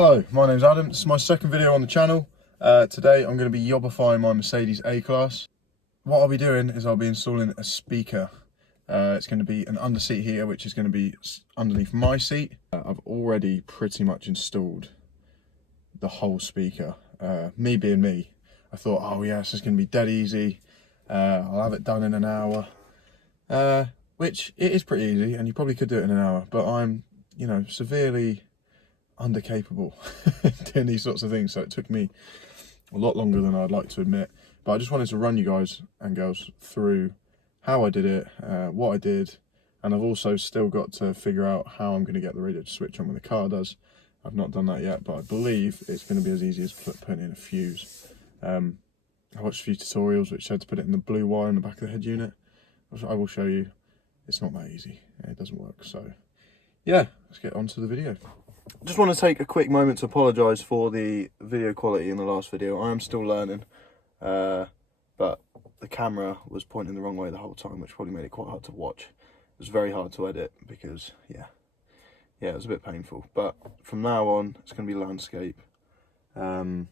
Hello, my name's Adam. This is my second video on the channel. Today I'm going to be yobbifying my Mercedes A-Class. What I'll be doing is I'll be installing a speaker. It's going to be an under-seat heater, which is going to be underneath my seat. I've already pretty much installed the whole speaker. Me being me, I thought, oh yeah, this is going to be dead easy. I'll have it done in an hour. Which it is pretty easy, and you probably could do it in an hour, but I'm, severely undercapable doing these sorts of things, so it took me a lot longer than I'd like to admit. But I just wanted to run you guys and girls through how I did it, what I did, and I've also still got to figure out how I'm going to get the radio to switch on when the car does. I've not done that yet, but I believe it's going to be as easy as putting in a fuse. I watched a few tutorials which said to put it in the blue wire in the back of the head unit. I will show you. It's not that easy. It doesn't work. So yeah, let's get on to the video. Just want to take a quick moment to apologise for the video quality in the last video. I am still learning, but the camera was pointing the wrong way the whole time, which probably made it quite hard to watch. It was very hard to edit because, yeah, it was a bit painful. But from now on, it's going to be landscape. But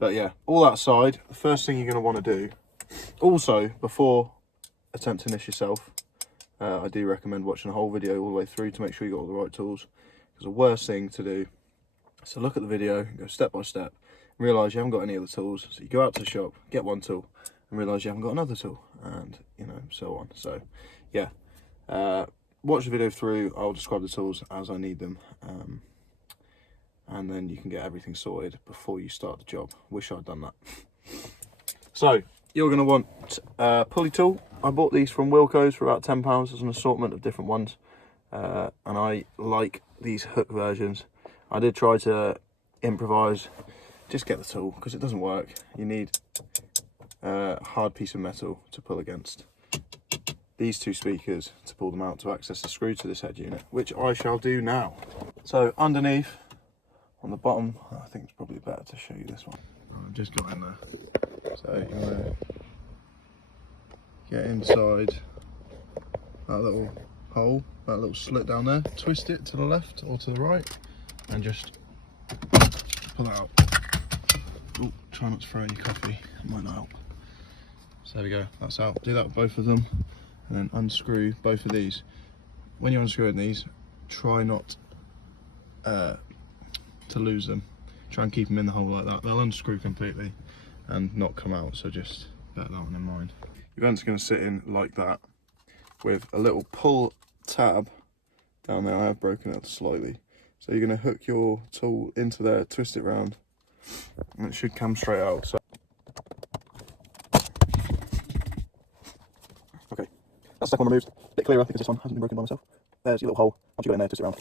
yeah, all that aside, the first thing you're going to want to do, also, before attempting this yourself, I do recommend watching the whole video all the way through to make sure you got all the right tools. Because the worst thing to do is to look at the video, go step by step, and realise you haven't got any of the tools. So you go out to the shop, get one tool, and realise you haven't got another tool, and so on. So yeah, watch the video through. I'll describe the tools as I need them, and then you can get everything sorted before you start the job. Wish I'd done that. So you're going to want a pulley tool. I bought these from Wilko's for about £10. There's an assortment of different ones, and I like these hook versions. I did try to improvise, just get the tool, because it doesn't work. You need a hard piece of metal to pull against these two speakers to pull them out to access the screw to this head unit, which I shall do now. So underneath, on the bottom, I think it's probably better to show you this one. I've just got in there. So you're going to get inside that little hole, that little slit down there, twist it to the left or to the right, and just pull it out. Oh, try not to throw any coffee, it might not help. So there we go, that's out. Do that with both of them, and then unscrew both of these. When you're unscrewing these, try not to lose them. Try and keep them in the hole like that. They'll unscrew completely and not come out, so just bear that one in mind. Your vent's going to sit in like that with a little pull tab down there. I have broken it slightly. So you're going to hook your tool into there, twist it round, and it should come straight out. So okay, that's the second one removed. A bit clearer because this one hasn't been broken by myself. There's your little hole. Once you got in there, twist it around,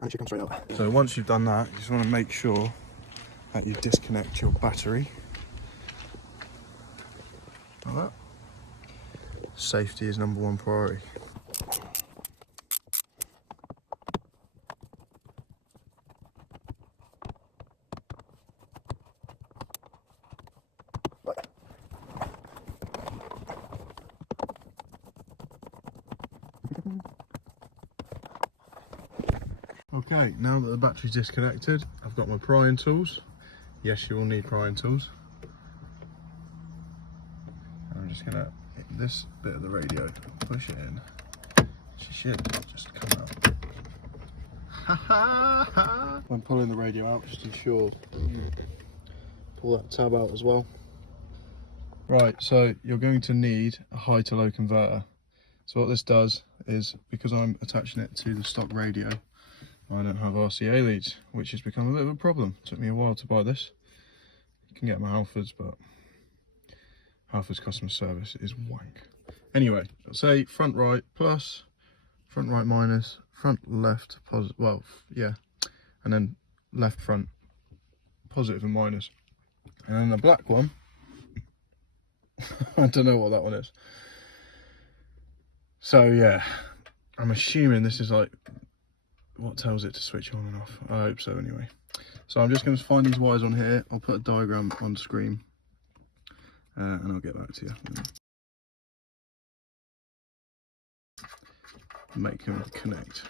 and it should come straight out. So once you've done that, you just want to make sure that you disconnect your battery. Like that. Safety is #1 priority. Okay, now that the battery's disconnected, I've got my prying tools. Yes, you will need prying tools. I'm just gonna hit this bit of the radio, push it in. She should just come out. When pulling the radio out, just ensure you pull that tab out as well. Right, so you're going to need a high to low converter. So what this does is, because I'm attaching it to the stock radio, I don't have RCA leads, which has become a bit of a problem. It took me a while to buy this. You can get them at Halfords, but Halfords customer service is wank. Anyway, let's say front right plus, front right minus, front left positive, well, yeah, and then left front positive and minus. And then the black one, I don't know what that one is. So yeah, I'm assuming this is like what tells it to switch on and off. I hope so anyway. So I'm just going to find these wires on here. I'll put a diagram on screen, and I'll get back to you. Make them connect.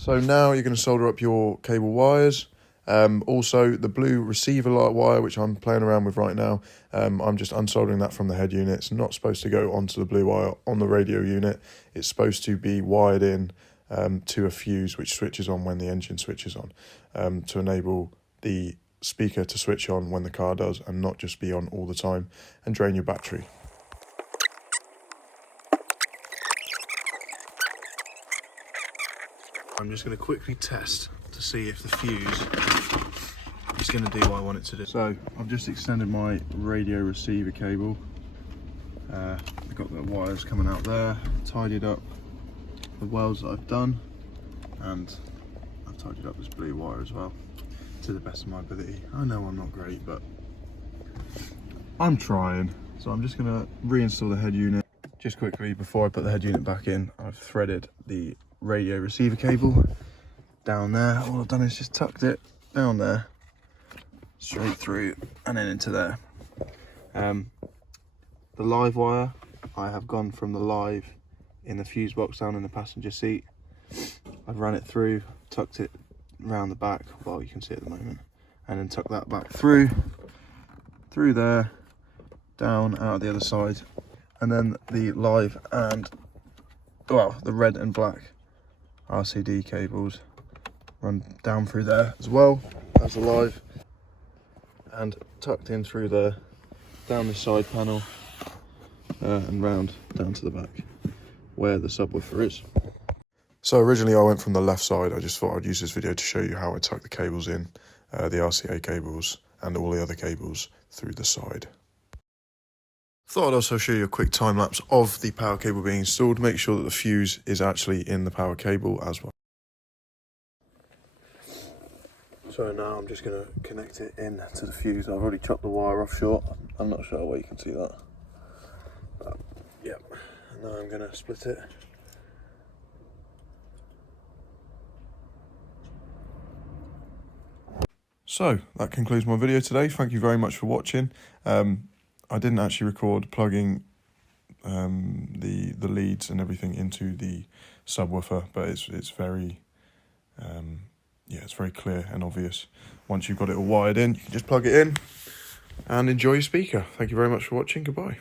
So now you're going to solder up your cable wires. Also, the blue receiver light wire, which I'm playing around with right now, I'm just unsoldering that from the head unit. It's not supposed to go onto the blue wire on the radio unit. It's supposed to be wired in to a fuse which switches on when the engine switches on, to enable the speaker to switch on when the car does and not just be on all the time and drain your battery. I'm just going to quickly test to see if the fuse is going to do what I want it to do. So I've just extended my radio receiver cable. I've got the wires coming out there, tidied up the welds that I've done, and I've tidied up this blue wire as well to the best of my ability. I know I'm not great, but I'm trying. So I'm just going to reinstall the head unit. Just quickly, before I put the head unit back in, I've threaded the radio receiver cable down there. All I've done is just tucked it down there, straight through and then into there. The live wire, I have gone from the live in the fuse box down in the passenger seat. I've run it through, tucked it around the back, well you can see it at the moment, and then tuck that back through there, down out the other side, and then the live and, well, the red and black RCD cables run down through there as well as the live, and tucked in through there, down the side panel, and round down to the back where the subwoofer is. So originally I went from the left side. I just thought I'd use this video to show you how I tuck the cables in, the RCA cables and all the other cables through the side. Thought I'd also show you a quick time lapse of the power cable being installed. Make sure that the fuse is actually in the power cable as well. So now I'm just going to connect it in to the fuse. I've already chopped the wire off short. I'm not sure where you can see that. But, yep. And now I'm going to split it. So that concludes my video today. Thank you very much for watching. I didn't actually record plugging the leads and everything into the subwoofer, but it's very it's very clear and obvious. Once you've got it all wired in, you can just plug it in and enjoy your speaker. Thank you very much for watching. Goodbye.